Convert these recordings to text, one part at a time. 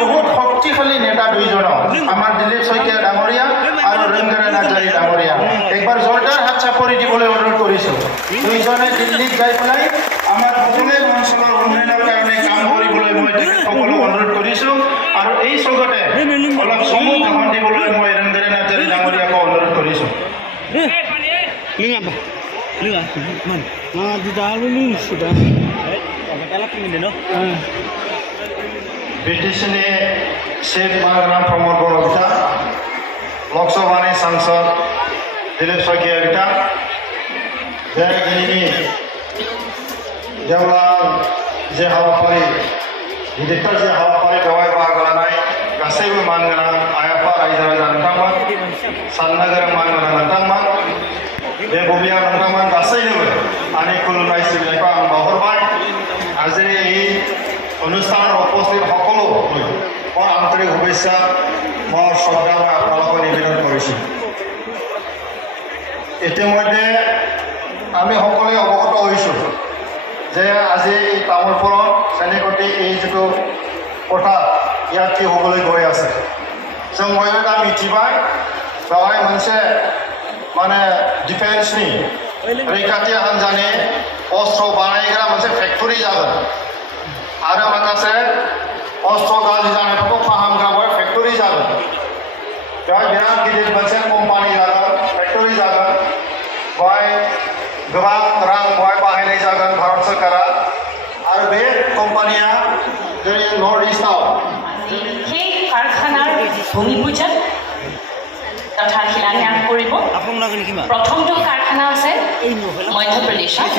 বহুত শক্তিশালী নেতা দুইজন আমাৰ দিলীপ শইকীয়া ডাঙৰীয়া আৰু ৰবীন্দ্ৰ নাৰ্জাৰী ডাঙৰীয়া একবাৰ জোৰদাৰ হাত চাপৰি দিবলৈ অনুৰোধ কৰিছোঁ দুইজনে দিল্লীত যাই পেলাই আমাৰ সকলো অঞ্চলৰ উন্নয়নৰ কাৰণে কাম কৰিবলৈ মই তেখেতসকলক অনুৰোধ কৰিছোঁ আৰু এই চৌকতে অলপ চমু ভাষণ দিবলৈ মই ৰবীন্দ্ৰ নাৰ্জাৰী ডাঙৰীয়াকো অনুৰোধ কৰিছোঁ ब्रिटिशनि शेख मानगोनां प्रमोद बर' बिथां लकसभानि सांसद दिलीप शइकिया बिथां दिनैनि गेवलां जे हाबाफारि गिदिरथार जे हाबाफारि बेवहाय बाहागो लानाय गासैबो मानगोनां आइ आफा रायजो राजा नोंथांमोन साननो गोरों मानगोनां नोंथांमोन बे बुब्लियाव नोंथांमोन गासैनोबो आंनि खुलुमनाय सिबिनायखौ आं बावहरबाय আজি এই অনুষ্ঠানৰ উপস্থিত সকলো মোৰ আন্তৰিক শুভেচ্ছা মোৰ শ্ৰদ্ধা মই আপোনালোকক নিবেদন কৰিছোঁ ইতিমধ্যে আমি সকলোৱে অৱগত হৈছোঁ যে আজি এই তামোলপুৰত চেনিকটি এই যিটো কথা ইয়াত কি হ'বলৈ গৈ আছে जों बयबो दा मिथिबाय बेवहाय मोनसे माने डिफेन्सनि रैखाथि हान्जानि अस्त्र बानायग्रा मोनसे फेक्टरि जागोन आरो माखासे अस्त्र गाज्रि जानायफोरखौ फाहामग्रा बेवहाय फेक्टरि जागोन बेवहाय बिराद गिदिर मोनसे कम्पानि जागोन फेक्टरि जागोन बेवहाय गोबां रां बेवहाय बाहायनाय जागोन भारत सरकारा आरो बे कम्पानिया जोंनि नर्थ इस्टआव সেই কাৰখানাৰ ভূমি পূজন তথা শিলান্যাস কৰিব প্ৰথমটো কাৰখানা আছে মধ্যপ্ৰদেশত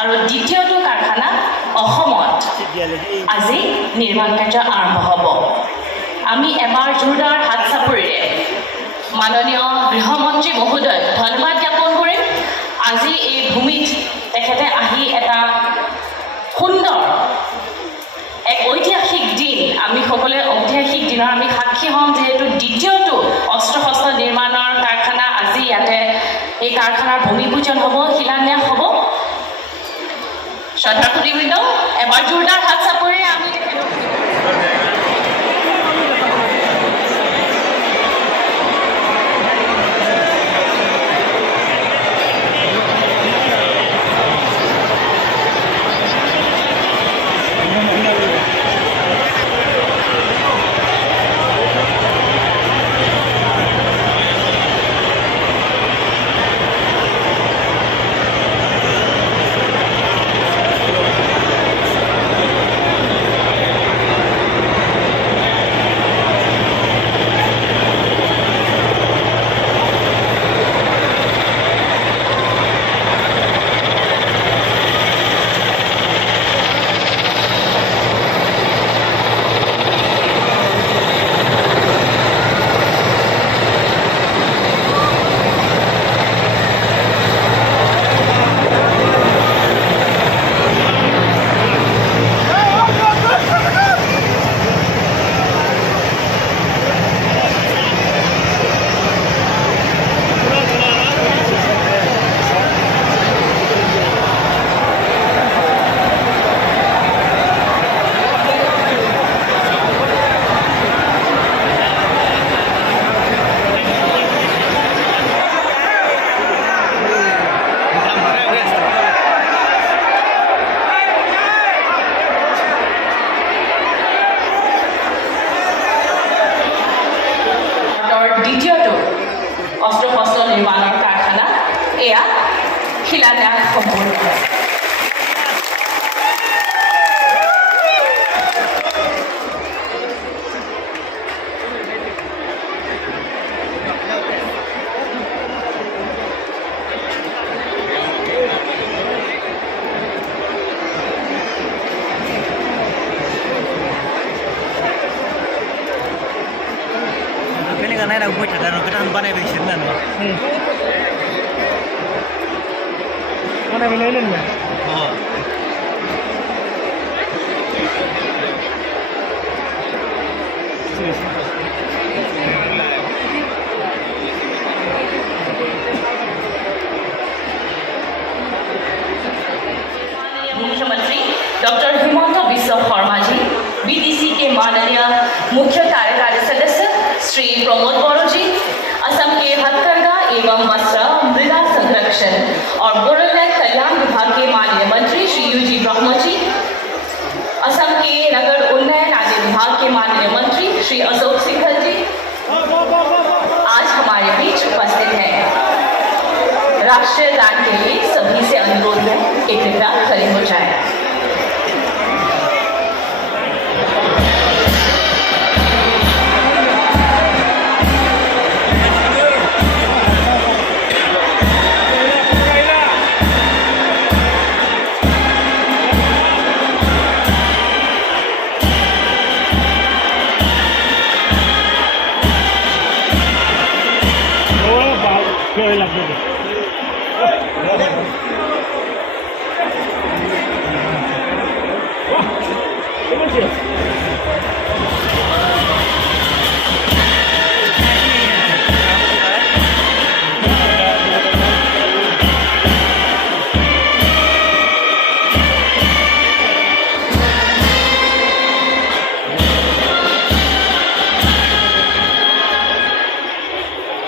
আৰু দ্বিতীয়টো কাৰখানা অসমত আজি নিৰ্মাণ কাৰ্য আৰম্ভ হ'ব আমি এবাৰ জোৰদাৰ হাত চাপৰিৰে মাননীয় গৃহমন্ত্ৰী মহোদয় ধন্যবাদ জ্ঞাপন কৰিম আজি এই ভূমিত তেখেতে আহি এটা সুন্দৰ এক ঐতিহাসিক দিন আমি সকলোৱে ঐতিহাসিক দিনৰ আমি সাক্ষী হ'ম যিহেতু দ্বিতীয়টো অস্ত্ৰ শস্ত্ৰ নিৰ্মাণৰ কাৰখানা আজি ইয়াতে এই কাৰখানাৰ ভূমি পূজন হ'ব শিলান্যাস হ'ব শ্ৰদ্ধা সুধীবৃন্দ এবাৰ জোৰদাৰ হাত চাপৰি আমি দ্বিতীয়টো অস্ত্ৰ শস্ত্ৰ নিৰ্মাণৰ কাৰখানা এয়া শিলান্যাস সম্পূৰ্ণ হয় Này đâu quay thật ra nó cái thằng ban này bị xỉn lần rồi. Con này mình lấy lên nhỉ? मुख्यमंत्री डॉक्टर हिमंत बिश्व शर्मा जी, BDC के माननीय मुख्य कार्यकारी सदस्य श्री प्रमोद बड़ो जी, असम के हथकरघा एवं वस्त्र, मृदा संरक्षण और बोडोलैंड कल्याण विभाग के माननीय मंत्री श्री यूजी ब्रह्म जी, असम के नगर उन्नयन आदि विभाग के माननीय मंत्री श्री अशोक सिंघल जी आज हमारे बीच उपस्थित हैं। राष्ट्रीय गान के लिए सभी से अनुरोध है कि कृपया खड़े हो जाएं।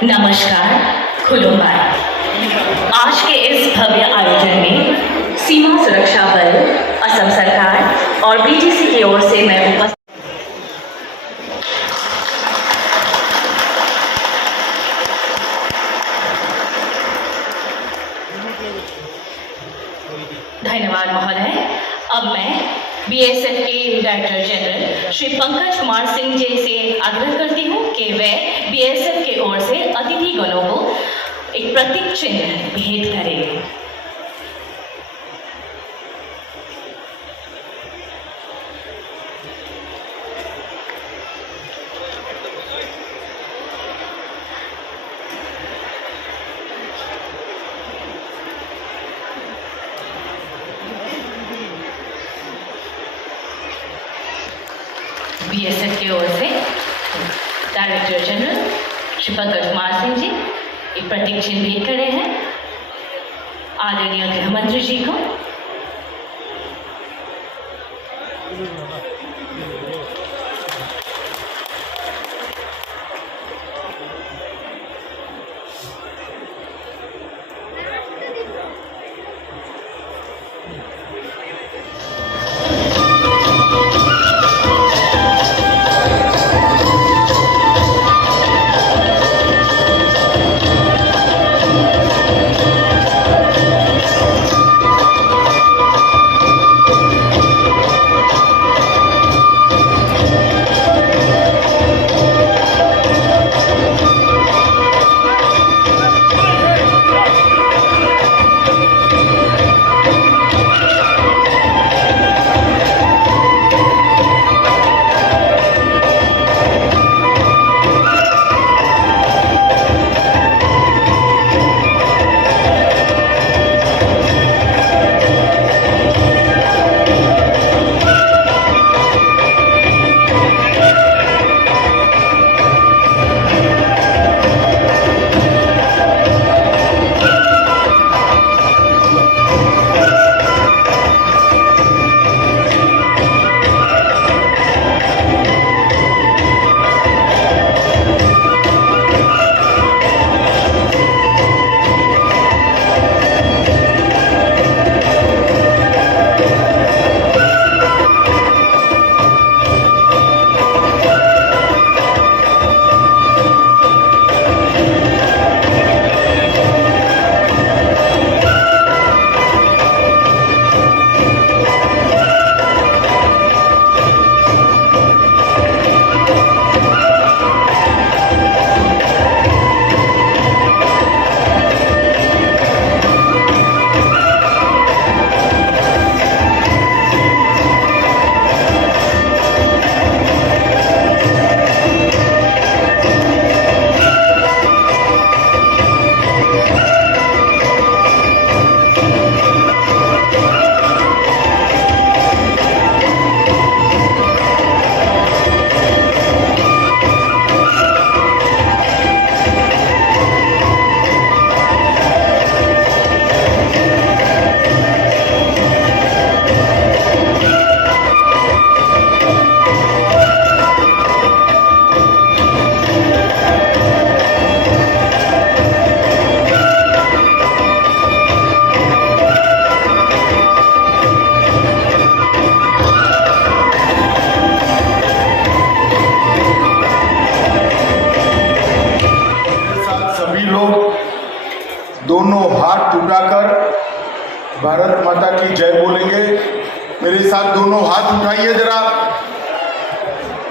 नमस्कार, खुलुमबाई। आज के इस भव्य आयोजन में सीमा सुरक्षा बल, असम सरकार और बीटीसी की ओर से मैं उपस्थित धन्यवाद महोदय। अब मैं बीएसएफ के डायरेक्टर जनरल श्री पंकज कुमार सिंह जी से आग्रह करती हूँ कि वे बीएसएफ के ओर से अतिथि गणों को एक प्रतीक चिन्ह भेंट करेंगे। बीएसएफ की ओर से डायरेक्टर जनरल श्री पंकज कुमार सिंह जी एक प्रतीक चिन्ह भेंट कर रहे हैं आदरणीय गृह मंत्री जी को। भारत माता की जय बोलेंगे। मेरे साथ दोनों हाथ उठाइए जरा।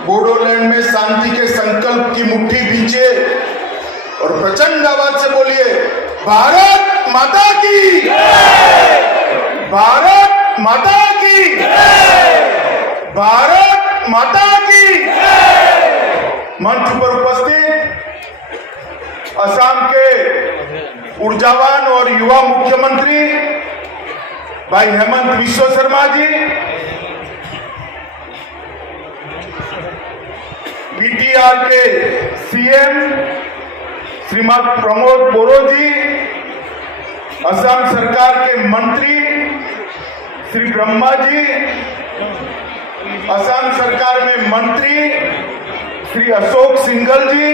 बोडोलैंड में शांति के संकल्प की मुट्ठी भींचे और प्रचंड आवाज से बोलिए, भारत माता की, भारत माता की, भारत माता की। मंच पर उपस्थित असम के ऊर्जावान और युवा मुख्यमंत्री भाई हेमंत बिश्व शर्मा जी, बीटीआर के सीएम श्रीमान प्रमोद बोरो जी, असम सरकार के मंत्री श्री ब्रह्मा जी, असम सरकार में मंत्री श्री अशोक सिंघल जी,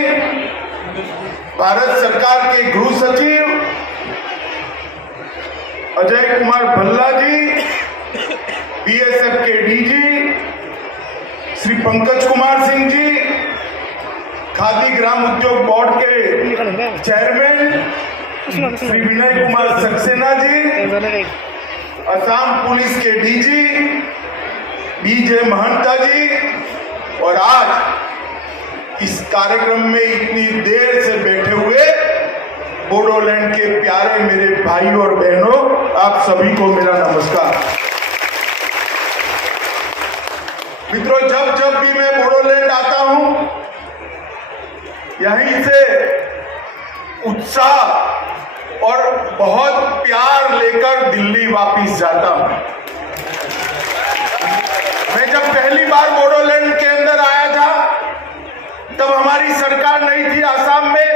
भारत सरकार के गृह सचिव अजय कुमार भल्ला जी, बीएसएफ के डीजी श्री पंकज कुमार सिंह जी, खादी ग्राम उद्योग बोर्ड के चेयरमैन श्री विनय कुमार सक्सेना जी, असम पुलिस के डीजी बीजे महंता जी, और आज इस कार्यक्रम में इतनी देर से बैठे हुए बोडोलैंड के प्यारे मेरे भाई और बहनों, आप सभी को मेरा नमस्कार। मित्रों, जब जब भी मैं बोडोलैंड आता हूं, यहीं से उत्साह और बहुत प्यार लेकर दिल्ली वापस जाता हूं। मैं जब पहली बार बोडोलैंड के अंदर आया था, तब हमारी सरकार नहीं थी आसाम में।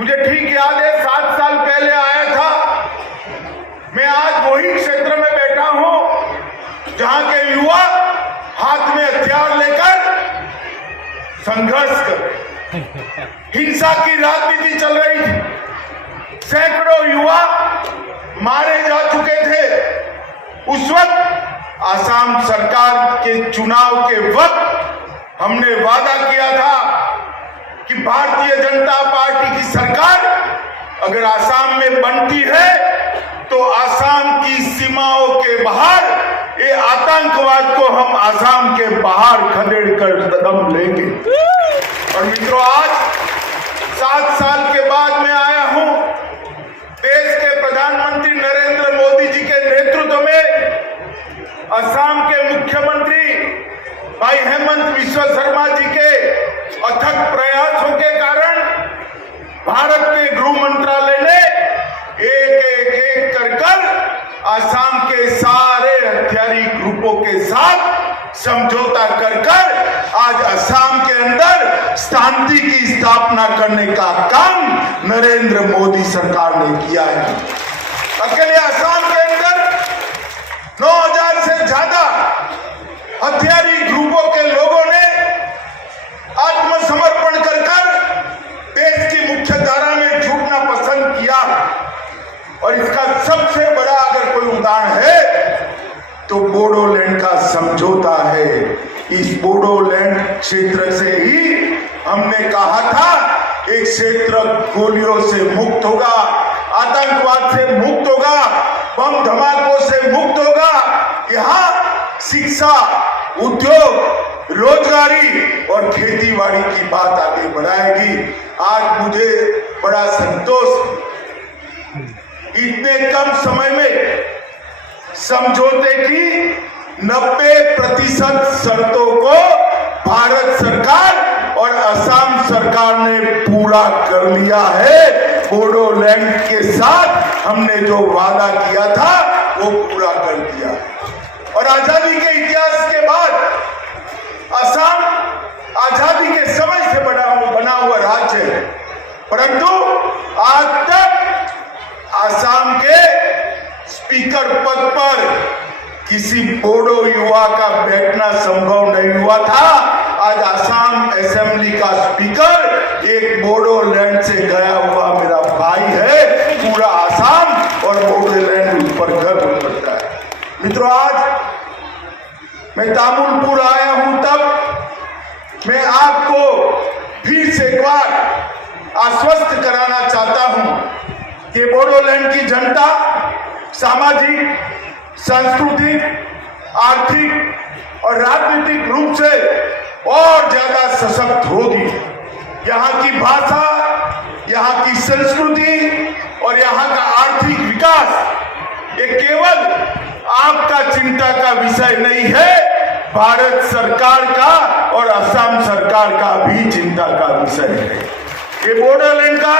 मुझे ठीक याद है, 7 साल पहले आया था। मैं आज वही क्षेत्र में बैठा हूं जहां के युवा हाथ में हथियार लेकर संघर्ष कर रहे, हिंसा की राजनीति चल रही थी। सैकड़ों युवा मारे जा चुके थे। उस वक्त आसाम सरकार के चुनाव के वक्त हमने वादा किया था कि भारतीय जनता पार्टी की सरकार अगर आसाम में बनती है तो आसाम की सीमाओं के बाहर ये आतंकवाद को हम आसाम के बाहर खदेड़ कर दम लेंगे। और मित्रों, आज 7 साल के बाद मैं आया हूं। देश के प्रधानमंत्री नरेंद्र मोदी जी के नेतृत्व में असम के मुख्यमंत्री भाई हेमंत बिश्व शर्मा जी के अथक प्रयासों के कारण भारत के गृह मंत्रालय ने एक कर आसाम के सारे हथियारी ग्रुपों के साथ समझौता कर आज असम के अंदर शांति की स्थापना करने का काम नरेंद्र मोदी सरकार ने किया है। अकेले असम के अंदर 9000 से ज्यादा हथियारी ग्रुपों के लोगों ने आत्मसमर्पण कर देश की मुख्य धारा में जुटना पसंद किया। और इसका सबसे बड़ा अगर कोई उदाहरण है तो बोडोलैंड का समझौता है। इस बोडोलैंड क्षेत्र से ही हमने कहा था एक क्षेत्र गोलियों से मुक्त होगा, आतंकवाद से मुक्त होगा, बम धमाकों से मुक्त होगा। यहाँ शिक्षा, उद्योग, रोजगारी और खेतीबाड़ी की बात आगे बढ़ाएगी। आज मुझे बड़ा संतोष, इतने कम समय में समझौते की 90% शर्तों को भारत सरकार और असम सरकार ने पूरा कर लिया है। बोडोलैंड के साथ हमने जो वादा किया था वो पूरा कर दिया। और आजादी के इतिहास के बाद असम आजादी के समय से बना हुआ राज्य है, परंतु आज तक असम के स्पीकर पद पर किसी बोडो युवा का बैठना संभव नहीं हुआ था। आज असम असेंबली का स्पीकर एक बोडोलैंड से गया हुआ मेरा भाई है। पूरा असम और बोडोलैंड उस पर गर्व करता है। मित्रों, आज मैं तामुलपुर आया हूं, तब मैं आपको फिर से एक बार आश्वस्त कराना चाहता हूं कि बोडोलैंड की जनता सामाजिक, सांस्कृतिक, आर्थिक और राजनीतिक रूप से और ज्यादा सशक्त होगी। यहाँ की भाषा, यहाँ की संस्कृति और यहाँ का आर्थिक विकास ये केवल आपका चिंता का विषय नहीं है, भारत सरकार का और असम सरकार का भी चिंता का विषय है। ये बोडोलैंड का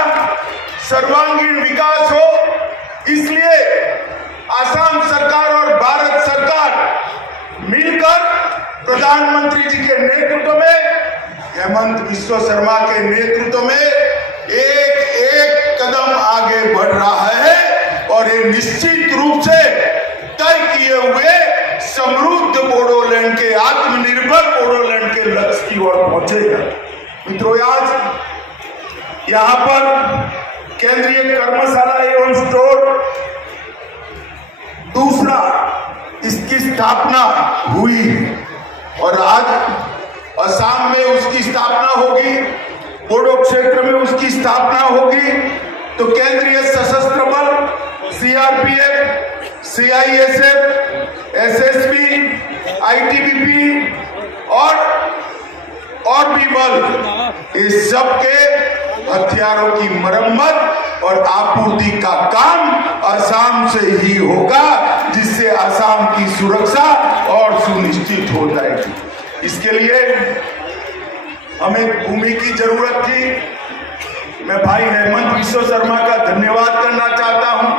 सर्वांगीण विकास हो, इसलिए असम सरकार और भारत सरकार मिलकर प्रधानमंत्री जी के नेतृत्व में, हेमंत बिस्वा शर्मा के नेतृत्व में एक एक कदम आगे बढ़ रहा है और ये निश्चित रूप से तय किए हुए समृद्ध बोडोलैंड के, आत्मनिर्भर बोडोलैंड के लक्ष्य की ओर पहुंचेगा। मित्रों, आज यहाँ पर केंद्रीय कर्मशाला एवं स्टोर दूसरा इसकी स्थापना हुई और आज असम में उसकी स्थापना होगी, बोडो क्षेत्र में उसकी स्थापना होगी। तो केंद्रीय सशस्त्र बल, सीआरपीएफ, सीआईएसएफ, एसएसबी, आईटीबीपी और भी बल, इस सब के हथियारों की मरम्मत और आपूर्ति का काम असम से ही होगा, जिससे असम की सुरक्षा और सुनिश्चित हो जाएगी। इसके लिए हमें भूमि की जरूरत थी। मैं भाई हेमंत बिस्वा शर्मा का धन्यवाद करना चाहता हूं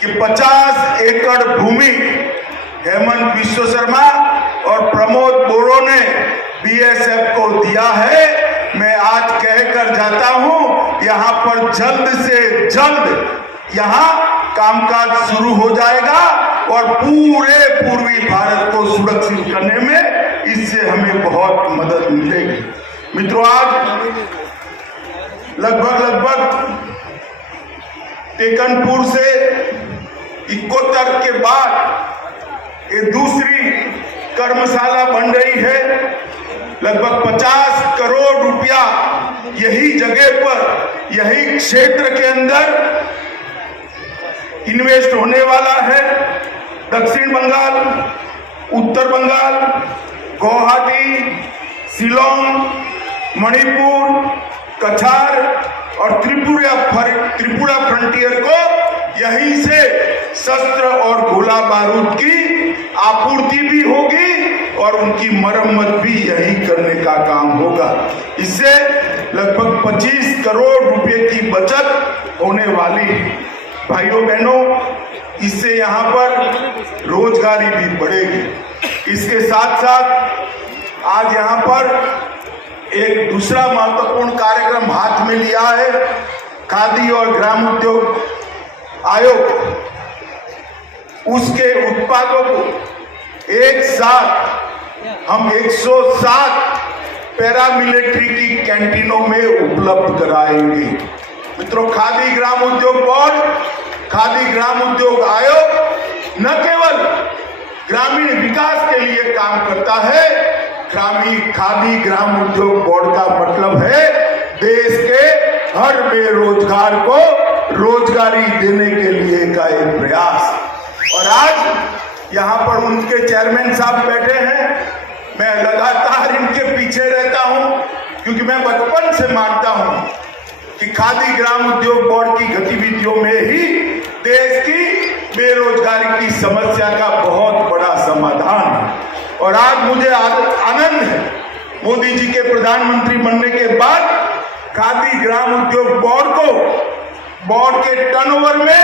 कि 50 एकड़ भूमि हेमंत बिस्वा शर्मा और प्रमोद बोरो ने बीएसएफ को दिया है। मैं आज कहकर जाता हूं, यहां पर जल्द से जल्द यहां कामकाज शुरू हो जाएगा और पूरे पूर्वी भारत को सुरक्षित करने में इससे हमें बहुत मदद मिलेगी। मित्रों, आज लगभग टेकनपुर से इकोतर के बाद ये दूसरी कर्मशाला बन रही है। लगभग 50 करोड़ रुपया यही जगह पर, यही क्षेत्र के अंदर इन्वेस्ट होने वाला है। दक्षिण बंगाल, उत्तर बंगाल, गुवाहाटी, शिलोंग, मणिपुर, कछार और त्रिपुरा फ्रंटियर को यहीं से शस्त्र और गोला बारूद की आपूर्ति भी होगी और उनकी मरम्मत भी यही करने का काम होगा। इससे लगभग 25 करोड़ रुपए की बचत होने वाली है। भाइयों बहनों, इससे यहाँ पर रोजगारी भी बढ़ेगी। इसके साथ साथ आज यहाँ पर एक दूसरा महत्वपूर्ण कार्यक्रम हाथ में लिया है, खादी और ग्राम उद्योग आयोग। उसके उत्पादों को एक साथ हम 107 पैरामिलिट्री की कैंटीनों में उपलब्ध कराएंगे। मित्रों, खादी ग्राम उद्योग बोर्ड, खादी ग्राम उद्योग आयोग न केवल ग्रामीण विकास के लिए काम करता है, खादी ग्राम उद्योग बोर्ड का मतलब है देश के हर बेरोजगार को रोजगारी देने के लिए का एक प्रयास। और आज यहाँ पर उनके चेयरमैन साहब बैठे हैं। मैं लगातार इनके पीछे रहता हूँ क्योंकि मैं बचपन से मानता हूँ कि खादी ग्राम उद्योग बोर्ड की गतिविधियों में ही देश की बेरोजगारी की समस्या का बहुत बड़ा समाधान है। और आज मुझे आनंद है, मोदी जी के प्रधानमंत्री बनने के बाद खादी ग्राम उद्योग बोर्ड के टर्नओवर में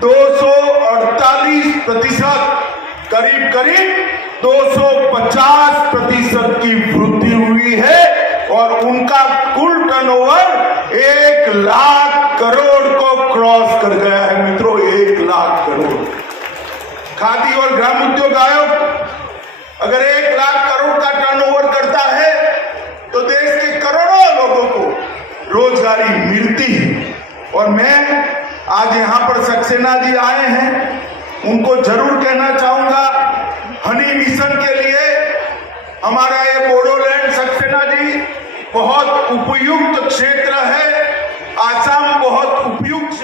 248% करीब 250% की वृद्धि हुई है और उनका कुल टर्नओवर 1 लाख करोड़ को क्रॉस कर गया है। मित्रों, 1 लाख करोड़। खादी और ग्राम उद्योग आयोग अगर 1 लाख करोड़ का टर्नओवर करता है तो देश के करोड़ों लोगों को रोजगारी मिलती है। और मैं आज यहाँ पर सक्सेना जी आए हैं, उनको जरूर कहना चाहूंगा, हनी मिशन के लिए हमारा ये बोडोलैंड सक्सेना जी बहुत उपयुक्त क्षेत्र है। आसाम बहुत उपयुक्त